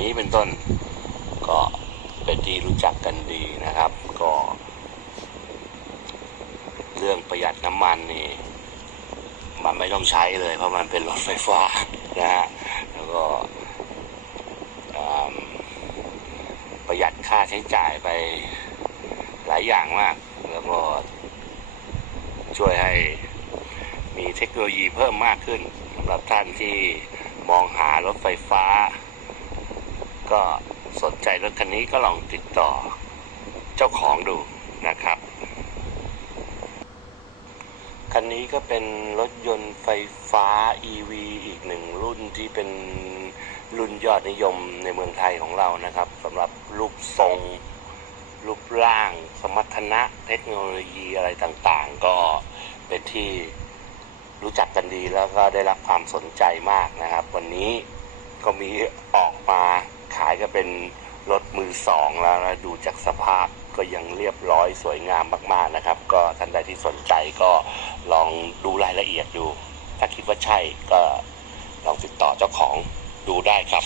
นี้เป็นต้นก็เป็นที่รู้จักกันดีนะครับ ก็ เรื่องประหยัดน้ำมันนี่ มันไม่ต้องใช้เลย เพราะมันเป็นรถไฟฟ้านะฮะแล้วก็ประหยัดค่าใช้จ่ายไปหลายอย่างมาก แล้วก็ช่วยให้มีเทคโนโลยีเพิ่มมากขึ้นสำหรับท่านที่มองหารถไฟฟ้า ก็สนใจรถคันนี้ก็ลองติดต่อเจ้าของดูนะครับ คันนี้ก็เป็นรถยนต์ไฟฟ้า EV อีกหนึ่งรุ่นที่เป็นรุ่นยอดนิยมในเมืองไทยของเรานะครับสำหรับรูปทรง รูปร่าง สมรรถนะเทคโนโลยีอะไรต่างๆ ก็เป็นที่รู้จักกันดีแล้วก็ได้รับความสนใจมากนะครับ วันนี้ ก็มีออกมาขายก็เป็นรถมือสองแล้วนะดูจากสภาพก็ยังเรียบร้อยสวยงามมากๆนะครับ ก็ท่านใดที่สนใจก็ลองดูรายละเอียดดู ถ้าคิดว่าใช่ก็ลองติดต่อเจ้าของดูได้ครับ